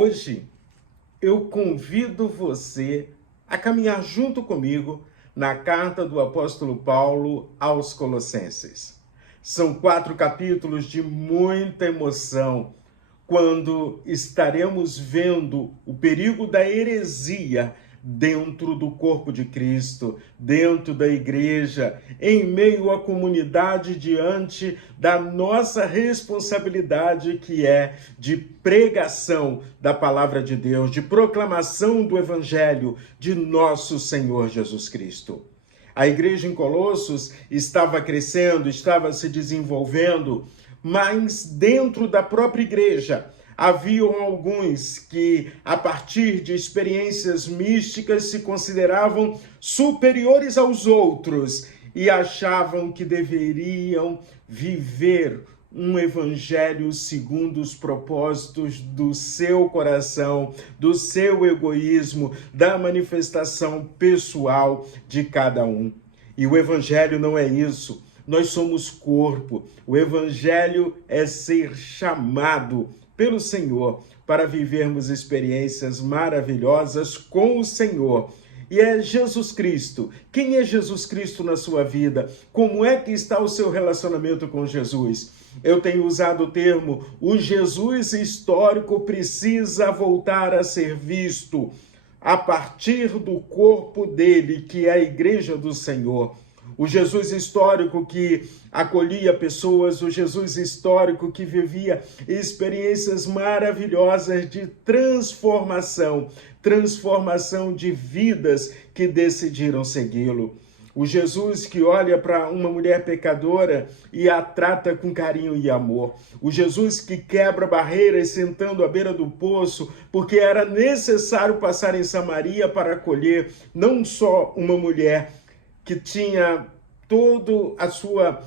Hoje eu convido você a caminhar junto comigo na carta do apóstolo Paulo aos Colossenses. São 4 capítulos de muita emoção, quando estaremos vendo o perigo da heresia dentro do corpo de Cristo, dentro da igreja, em meio à comunidade, diante da nossa responsabilidade, que é de pregação da palavra de Deus, de proclamação do evangelho de nosso Senhor Jesus Cristo. A igreja em Colossos estava crescendo, estava se desenvolvendo, mas dentro da própria igreja haviam alguns que, a partir de experiências místicas, se consideravam superiores aos outros e achavam que deveriam viver um evangelho segundo os propósitos do seu coração, do seu egoísmo, da manifestação pessoal de cada um. E o evangelho não é isso. Nós somos corpo. O evangelho é ser chamado pelo Senhor para vivermos experiências maravilhosas com o Senhor. E é Jesus Cristo. Quem é Jesus Cristo na sua vida? Como é que está o seu relacionamento com Jesus? Eu tenho usado o termo, o Jesus histórico precisa voltar a ser visto a partir do corpo dele, que é a igreja do Senhor. O Jesus histórico que acolhia pessoas, o Jesus histórico que vivia experiências maravilhosas de transformação de vidas que decidiram segui-lo. O Jesus que olha para uma mulher pecadora e a trata com carinho e amor. O Jesus que quebra barreiras sentando à beira do poço, porque era necessário passar em Samaria para acolher não só uma mulher que tinha toda a sua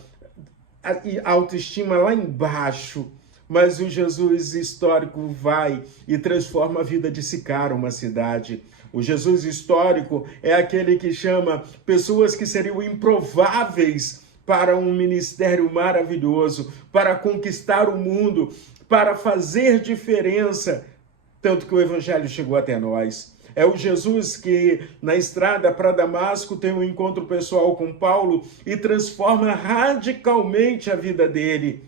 autoestima lá embaixo, mas o Jesus histórico vai e transforma a vida de Sicar, uma cidade. O Jesus histórico é aquele que chama pessoas que seriam improváveis para um ministério maravilhoso, para conquistar o mundo, para fazer diferença, tanto que o evangelho chegou até nós. É o Jesus que, na estrada para Damasco, tem um encontro pessoal com Paulo e transforma radicalmente a vida dele.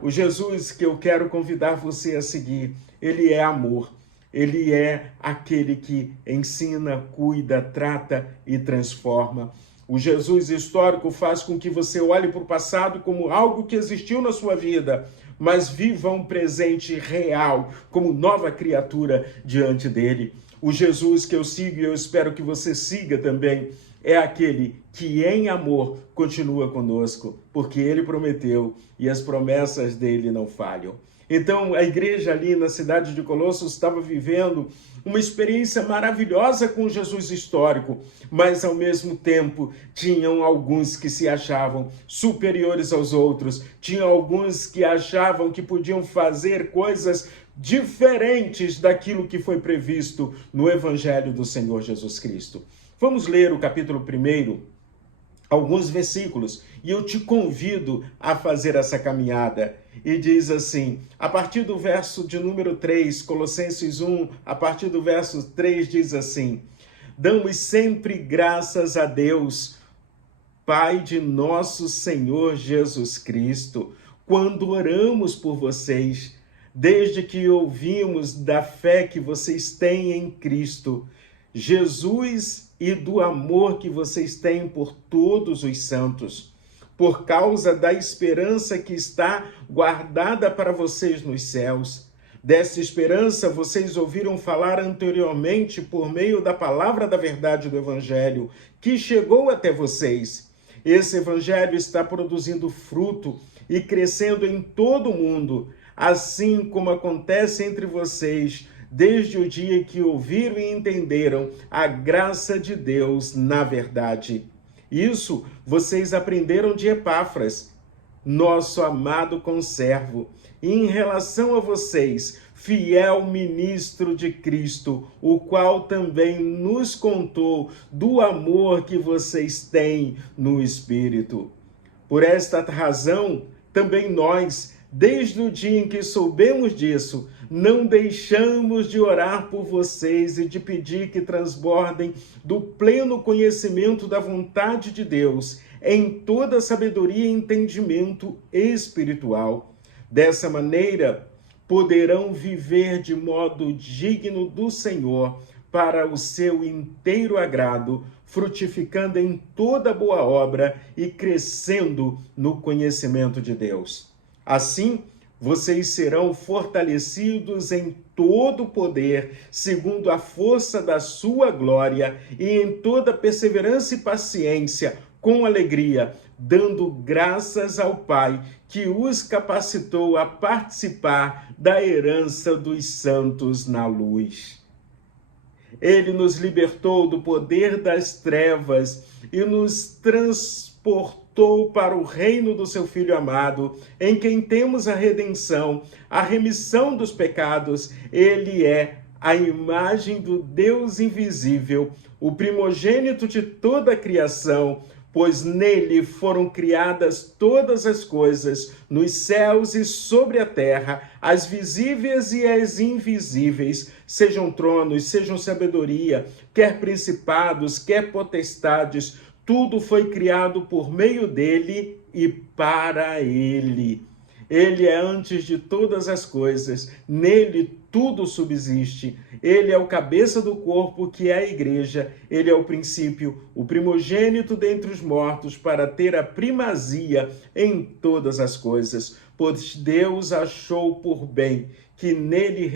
O Jesus que eu quero convidar você a seguir, ele é amor. Ele é aquele que ensina, cuida, trata e transforma. O Jesus histórico faz com que você olhe para o passado como algo que existiu na sua vida, mas viva um presente real, como nova criatura diante dele. O Jesus que eu sigo e eu espero que você siga também é aquele que em amor continua conosco, porque ele prometeu e as promessas dele não falham. Então, a igreja ali na cidade de Colossos estava vivendo uma experiência maravilhosa com Jesus histórico, mas ao mesmo tempo tinham alguns que se achavam superiores aos outros, tinham alguns que achavam que podiam fazer coisas diferentes daquilo que foi previsto no Evangelho do Senhor Jesus Cristo. Vamos ler o capítulo 1, alguns versículos, e eu te convido a fazer essa caminhada. E diz assim, a partir do verso de número 3, Colossenses 1, a partir do verso 3 diz assim: damos sempre graças a Deus, Pai de nosso Senhor Jesus Cristo, quando oramos por vocês, desde que ouvimos da fé que vocês têm em Cristo Jesus e do amor que vocês têm por todos os santos, por causa da esperança que está guardada para vocês nos céus. Dessa esperança vocês ouviram falar anteriormente por meio da palavra da verdade do Evangelho, que chegou até vocês. Esse Evangelho está produzindo fruto e crescendo em todo o mundo, assim como acontece entre vocês, desde o dia que ouviram e entenderam a graça de Deus na verdade. Isso vocês aprenderam de Epáfras, nosso amado conservo, e em relação a vocês, fiel ministro de Cristo, o qual também nos contou do amor que vocês têm no Espírito. Por esta razão, também nós, Desde o dia em que soubemos disso, não deixamos de orar por vocês e de pedir que transbordem do pleno conhecimento da vontade de Deus, em toda sabedoria e entendimento espiritual. Dessa maneira, poderão viver de modo digno do Senhor, para o seu inteiro agrado, frutificando em toda boa obra e crescendo no conhecimento de Deus. Assim, vocês serão fortalecidos em todo o poder, segundo a força da sua glória, e em toda perseverança e paciência, com alegria, dando graças ao Pai, que os capacitou a participar da herança dos santos na luz. Ele nos libertou do poder das trevas e nos transportou para o reino do seu Filho amado, em quem temos a redenção, a remissão dos pecados. Ele é a imagem do Deus invisível, o primogênito de toda a criação, pois nele foram criadas todas as coisas, nos céus e sobre a terra, as visíveis e as invisíveis, sejam tronos, sejam sabedoria, quer principados, quer potestades, tudo foi criado por meio dele e para ele. Ele é antes de todas as coisas, nele tudo subsiste. Ele é o cabeça do corpo, que é a igreja. Ele é o princípio, o primogênito dentre os mortos, para ter a primazia em todas as coisas. Pois Deus achou por bem que nele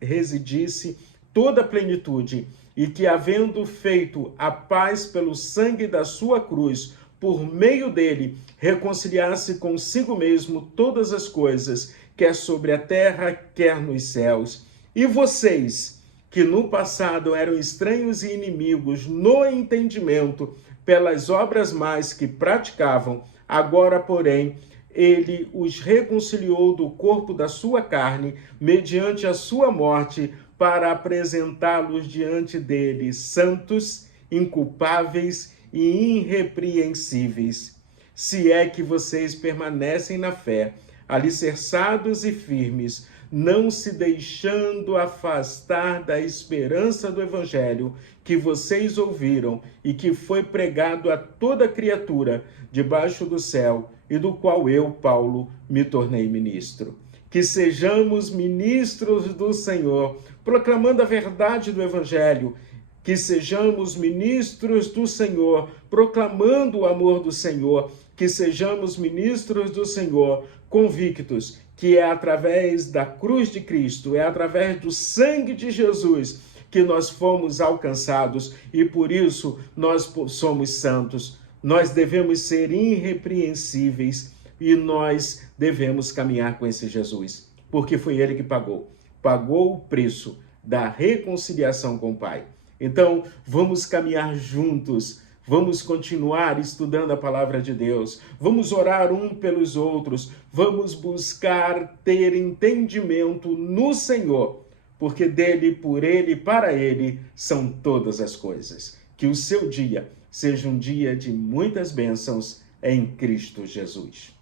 residisse toda a plenitude, e que, havendo feito a paz pelo sangue da sua cruz, por meio dele, reconciliasse consigo mesmo todas as coisas, quer sobre a terra, quer nos céus. E vocês, que no passado eram estranhos e inimigos no entendimento, pelas obras más que praticavam, agora, porém, ele os reconciliou do corpo da sua carne, mediante a sua morte, para apresentá-los diante dele santos, inculpáveis e irrepreensíveis. Se é que vocês permanecem na fé, alicerçados e firmes, não se deixando afastar da esperança do Evangelho que vocês ouviram e que foi pregado a toda criatura debaixo do céu, e do qual eu, Paulo, me tornei ministro. Que sejamos ministros do Senhor, proclamando a verdade do Evangelho. Que sejamos ministros do Senhor, proclamando o amor do Senhor. Que sejamos ministros do Senhor, convictos que é através da cruz de Cristo, é através do sangue de Jesus que nós fomos alcançados e por isso nós somos santos. Nós devemos ser irrepreensíveis e nós devemos caminhar com esse Jesus, porque foi ele que pagou o preço da reconciliação com o Pai. Então, vamos caminhar juntos, vamos continuar estudando a palavra de Deus, vamos orar um pelos outros, vamos buscar ter entendimento no Senhor, porque dele, por ele e para ele são todas as coisas. Que o seu dia seja um dia de muitas bênçãos em Cristo Jesus.